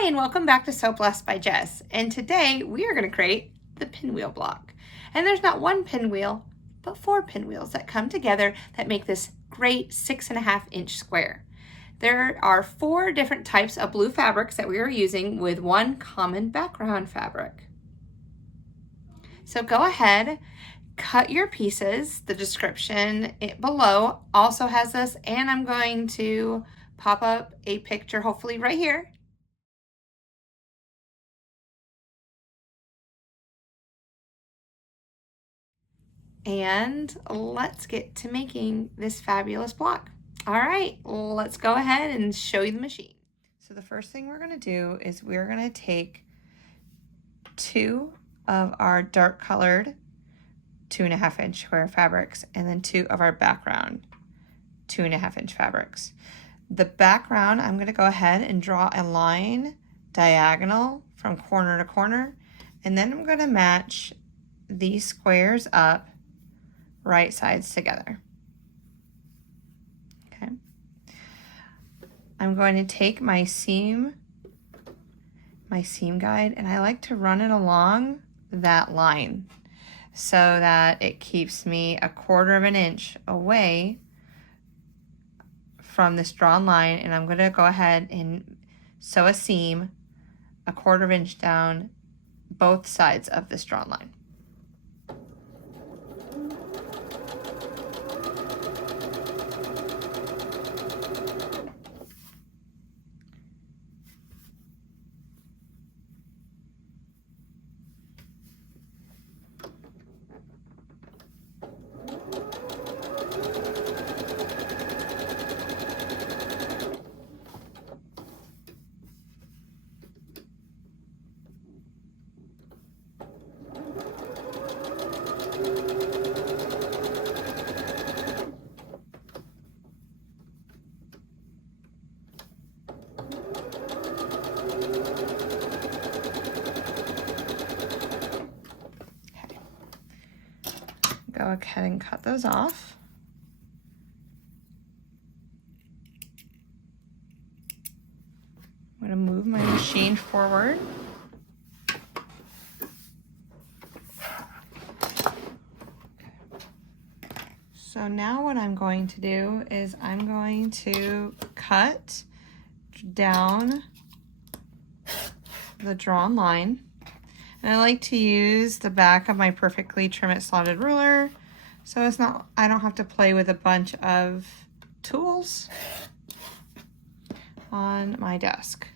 Hi, and welcome back to Sew Blessed by Jess. And today we are going to create the pinwheel block. And there's not one pinwheel, but 4 pinwheels that come together that make this great 6.5-inch square. There are 4 different types of blue fabrics that we are using with one common background fabric. So go ahead, cut your pieces. The description below also has this, and I'm going to pop up a picture hopefully right here. And let's get to making this fabulous block. All right, let's go ahead and show you the machine. So the first thing we're going to do is we're going to take 2 of our dark colored 2.5-inch square fabrics and then 2 of our background 2.5-inch fabrics. The background, I'm going to go ahead and draw a line diagonal from corner to corner, and then I'm going to match these squares up right sides together. Okay. I'm going to take my seam guide, and I like to run it along that line so that it keeps me 1/4 inch away from this drawn line, and I'm going to go ahead and sew a seam 1/4 inch down both sides of this drawn line. Go ahead and cut those off. I'm going to move my machine forward. So now what I'm going to do is I'm going to cut down the drawn line. And I like to use the back of my perfectly trim it slotted ruler, so I don't have to play with a bunch of tools on my desk.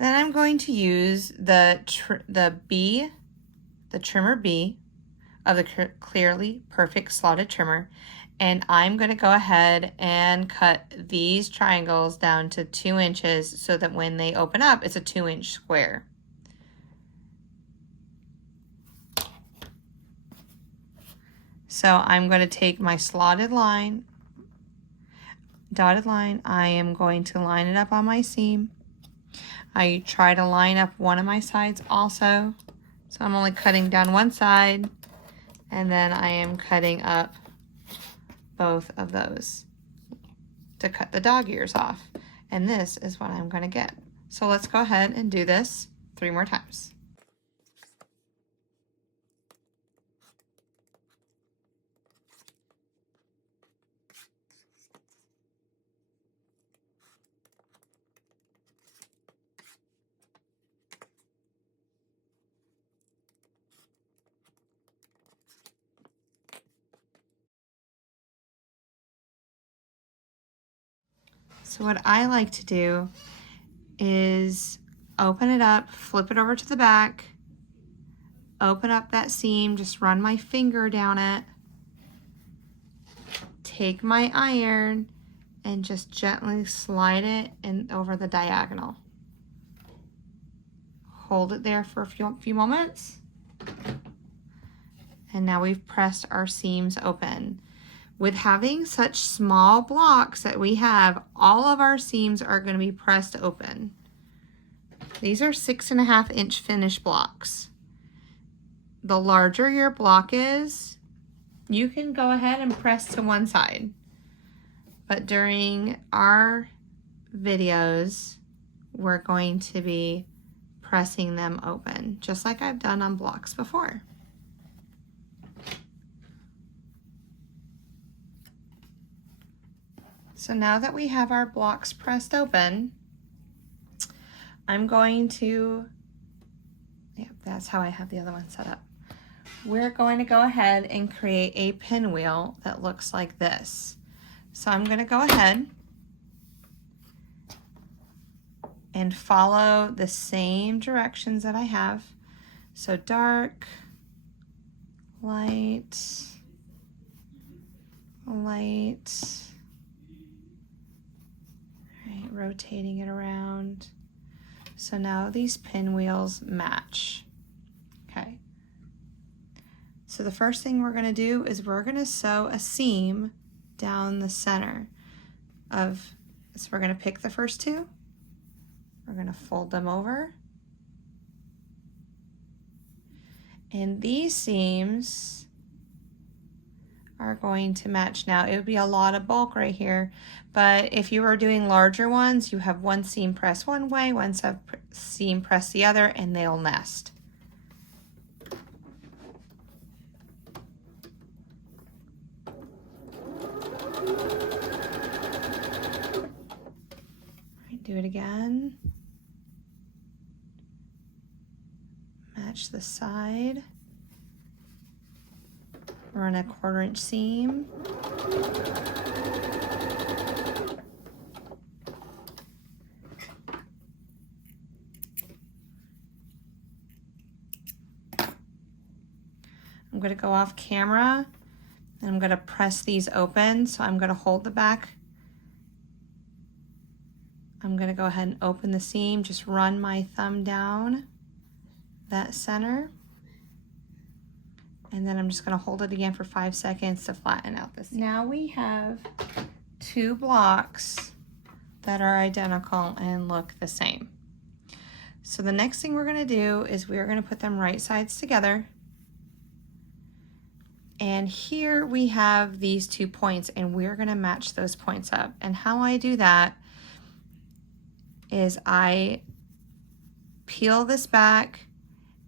Then I'm going to use the trimmer B of the Clearly Perfect Slotted Trimmer, and I'm going to go ahead and cut these triangles down to 2 inches so that when they open up, it's a 2-inch square. So I'm going to take my slotted line, dotted line, I am going to line it up on my seam. I try to line up one of my sides also. So I'm only cutting down one side, and then I am cutting up both of those to cut the dog ears off. And this is what I'm going to get. So let's go ahead and do this 3 more times. So what I like to do is open it up, flip it over to the back, open up that seam, just run my finger down it, take my iron, and just gently slide it in over the diagonal. Hold it there for a few moments. And now we've pressed our seams open. With having such small blocks that we have, all of our seams are going to be pressed open. These are 6.5-inch finished blocks. The larger your block is, you can go ahead and press to one side. But during our videos, we're going to be pressing them open, just like I've done on blocks before. So now that we have our blocks pressed open, I'm going to, that's how I have the other one set up. We're going to go ahead and create a pinwheel that looks like this. So I'm going to go ahead and follow the same directions that I have. So dark, light, light, right, rotating it around. So now these pinwheels match. Okay. So the first thing we're going to do is we're going to sew a seam down the center of, so we're going to pick the first two. We're going to fold them over. And these seams are going to match. Now it would be a lot of bulk right here, but if you were doing larger ones, you have one seam pressed one way, one seam pressed the other, and they'll nest. Right, do it again. Match the side. Run a 1/4 inch seam. I'm going to go off camera and I'm going to press these open. So I'm going to hold the back. I'm going to go ahead and open the seam, just run my thumb down that center. And then I'm just going to hold it again for 5 seconds to flatten out this. Now we have 2 blocks that are identical and look the same. So the next thing we're going to do is we're going to put them right sides together. And here we have these 2 points and we're going to match those points up. And how I do that is I peel this back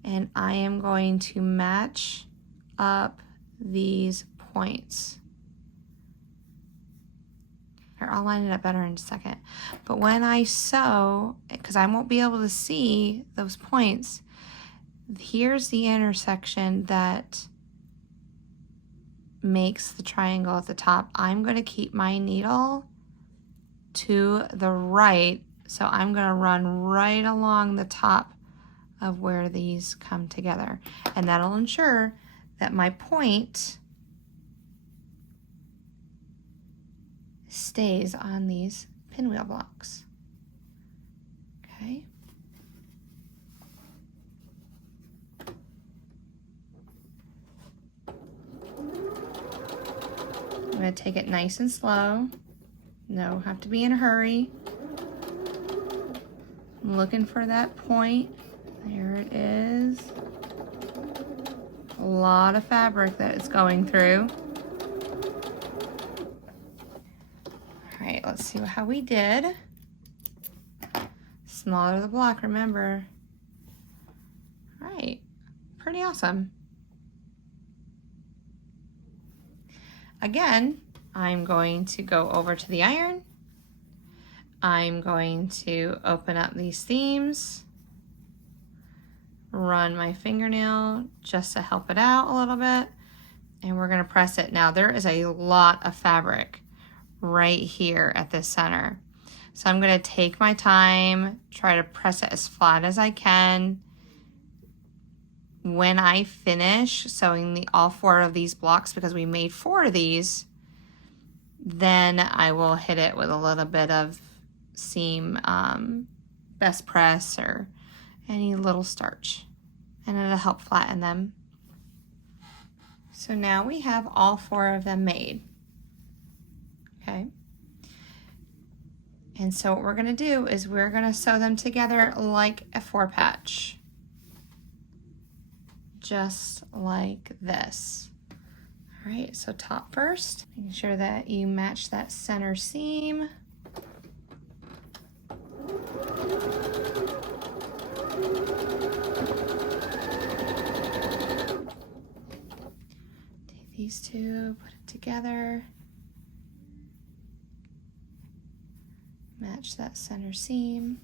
and I am going to match up these points. Here, I'll line it up better in a second. But when I sew, because I won't be able to see those points, here's the intersection that makes the triangle at the top. I'm going to keep my needle to the right, so I'm going to run right along the top of where these come together, and that'll ensure that my point stays on these pinwheel blocks. Okay. I'm going to take it nice and slow. No, have to be in a hurry. I'm looking for that point. There it is. A lot of fabric that it's going through. All right, let's see how we did. Smaller the block, remember. All right, pretty awesome. Again, I'm going to go over to the iron. I'm going to open up these seams, run my fingernail just to help it out a little bit, and we're going to press it. Now there is a lot of fabric right here at the center, so I'm going to take my time, try to press it as flat as I can. When I finish sewing all 4 of these blocks, because we made 4 of these, then I will hit it with a little bit of seam best press or any little starch, and it'll help flatten them. So now we have all 4 of them made. Okay. And so what we're going to do is we're going to sew them together like a 4-patch. Just like this. All right, so top first, making sure that you match that center seam. these two, put it together. Match that center seam.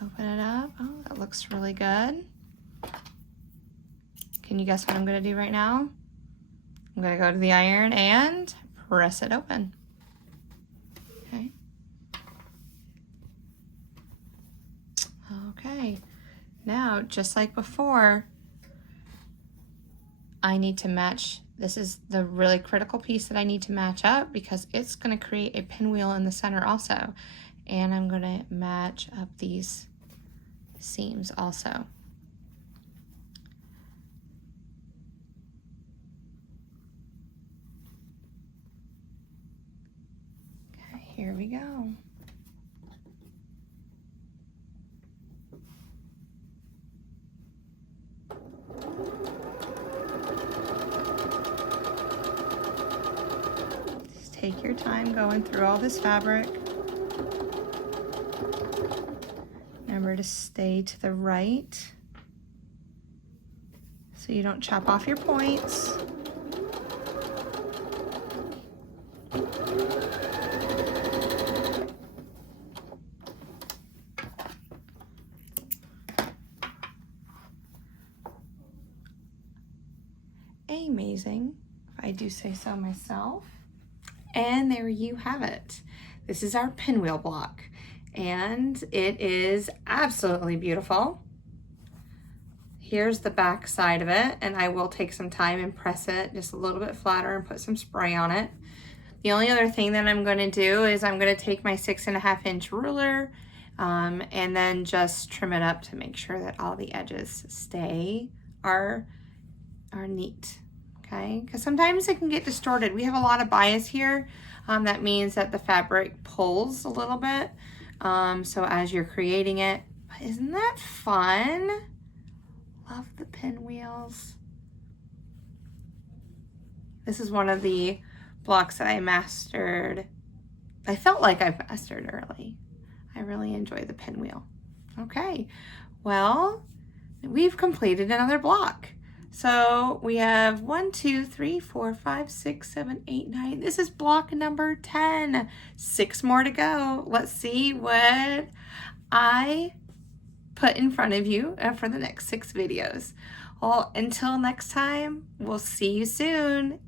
Open it up. Oh, that looks really good. Can you guess what I'm going to do right now? I'm going to go to the iron and press it open. Okay. Okay. Now, just like before, I need to match. This is the really critical piece that I need to match up because it's going to create a pinwheel in the center also. And I'm going to match up these seams also. Okay, here we go. Just take your time going through all this fabric. Remember to stay to the right so you don't chop off your points. Amazing, if I do say so myself. And there you have it. This is our pinwheel block. And it is absolutely beautiful. Here's the back side of it, and I will take some time and press it just a little bit flatter and put some spray on it. The only other thing that I'm going to do is I'm going to take my 6.5 inch ruler and then just trim it up to make sure that all the edges are neat. Okay, because sometimes it can get distorted. We have a lot of bias here. That means that the fabric pulls a little bit. So as you're creating it, isn't that fun? Love the pinwheels. This is one of the blocks that I mastered. I felt like I mastered early. I really enjoy the pinwheel. Okay, well, we've completed another block. So we have 1, 2, 3, 4, 5, 6, 7, 8, 9. This is block number 10. 6 more to go. Let's see what I put in front of you for the next 6 videos. Well, until next time, we'll see you soon.